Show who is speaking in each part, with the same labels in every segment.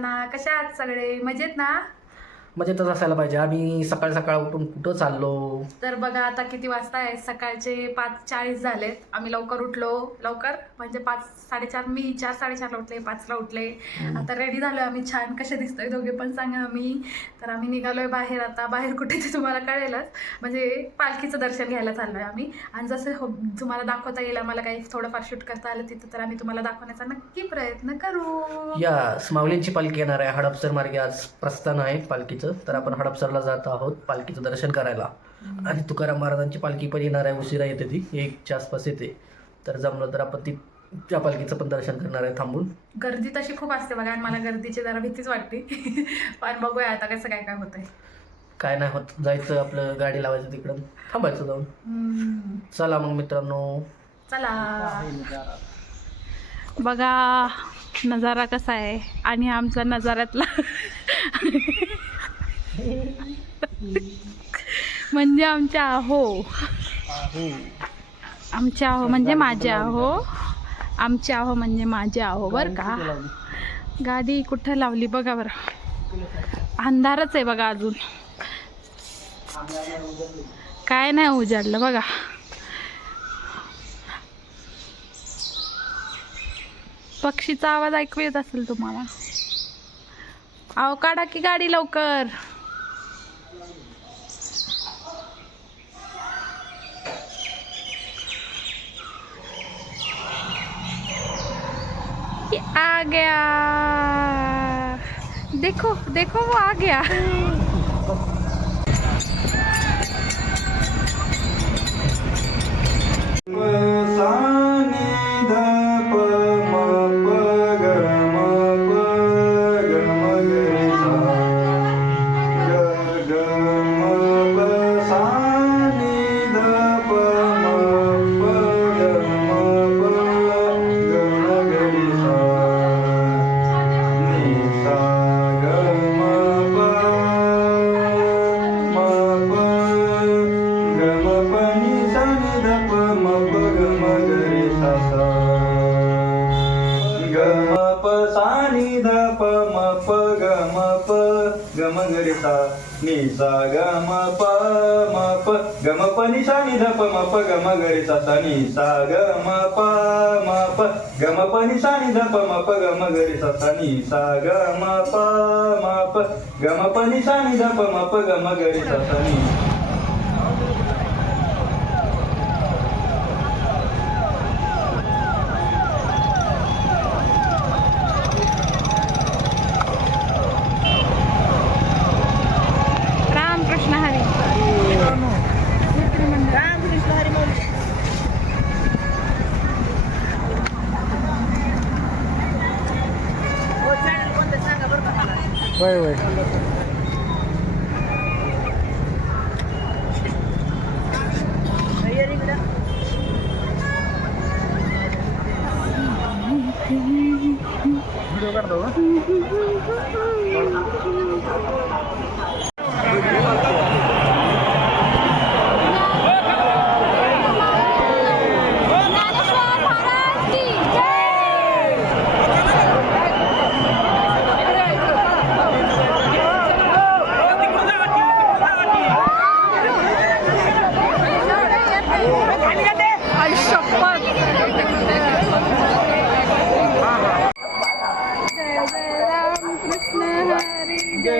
Speaker 1: सगळ्यांना. कशा आहात सगळे? मजेत ना?
Speaker 2: मजेतच असायला पाहिजे. आम्ही सकाळ सकाळ उठून कुठं चाललो?
Speaker 1: तर बघा आता किती वाजता आहे? सकाळचे पाच चाळीस झालेत. आम्ही लवकर उठलो. लवकर? म्हणजे पाच साडेचार. मी चार साडेचारला उठले पाचला उठले. आता रेडी झालोय आम्ही. छान कसे दिसतोय दोघे पण सांगा आम्ही. तर आम्ही निघालोय बाहेर आता. बाहेर कुठे ते तुम्हाला कळेलच. म्हणजे पालखीचं दर्शन घ्यायला चाललोय आम्ही. आणि जसं हो तुम्हाला दाखवता येईल आम्हाला काही थोडंफार शूट करता आलं तिथं तर आम्ही तुम्हाला दाखवण्याचा नक्की प्रयत्न करू.
Speaker 2: या माऊलींची पालखी येणार आहे. हडपसर मार्गे आज प्रस्थान आहे पालखीचं तर आपण हडपसरला जात आहोत पालखीचं दर्शन करायला. आणि तुकाराम महाराजांची पालखी पण येणार आहे उशिरा येते ती. एकच्या आसपास येते. तर जमलं तर आपण ती त्या पालखीचं पण दर्शन करणार आहे थांबून.
Speaker 1: गर्दी तशी खूप असते बघा आणि मला गर्दीची जरा भीतीच वाटते. पण बघूया आता कसं काय काय होतंय.
Speaker 2: काय नाही होत जायचं आपलं गाडी लावायचं तिकडं. थांबायचं जाऊन. चला मग मित्रांनो.
Speaker 1: चला. बघा नजारा कसा आहे. आणि आमचा नजाऱ्यातला. म्हणजे आमच्या आहो. आमच्या आहो म्हणजे माझ्या आहो. आमच्या आहो म्हणजे माझ्या आहो बरं का? गाडी कुठं लावली बघा बरं. अंधारच आहे बघा अजून. काय नाही उजाडलं बघा. पक्षीचा आवाज ऐकू येत असेल तुम्हाला? अहो काढा की गाडी लवकर. आ गया देखो देखो वो आ गया
Speaker 3: नि सा ग म प म प ग म प नि सा नि ध प म प ग म ग रे सा सा नि सा ग म प म प ग म प नि सा नि ध प म प ग म ग रे सा सा नि सा ग म प म प ग म प नि सा नि ध प म प ग म ग रे सा सा नि
Speaker 1: रामकृष्ण हरी
Speaker 3: होय होय व्हिडिओ काढतो का
Speaker 1: जय जय राम कृष्ण हरी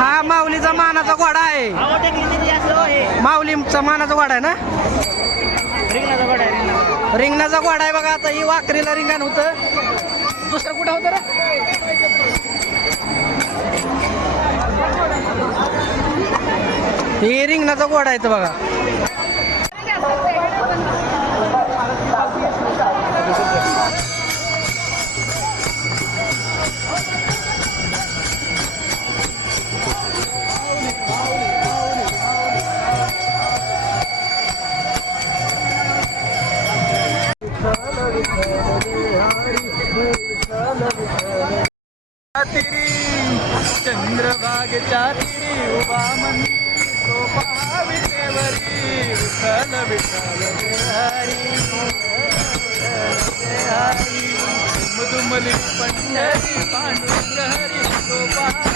Speaker 4: हा माऊलीचा मानाचा घोडा आहे. माऊलीचा मानाचा घोडा आहे ना? रिंगणाचा घोडा आहे बघा आता ही वाकरीला रिंगण होतं. दुसरं कुठं होतं रे? ही रिंगणाचा घोडा आहे बघा.
Speaker 3: कमली पंढरी पांडुरंग हरी गोपाळ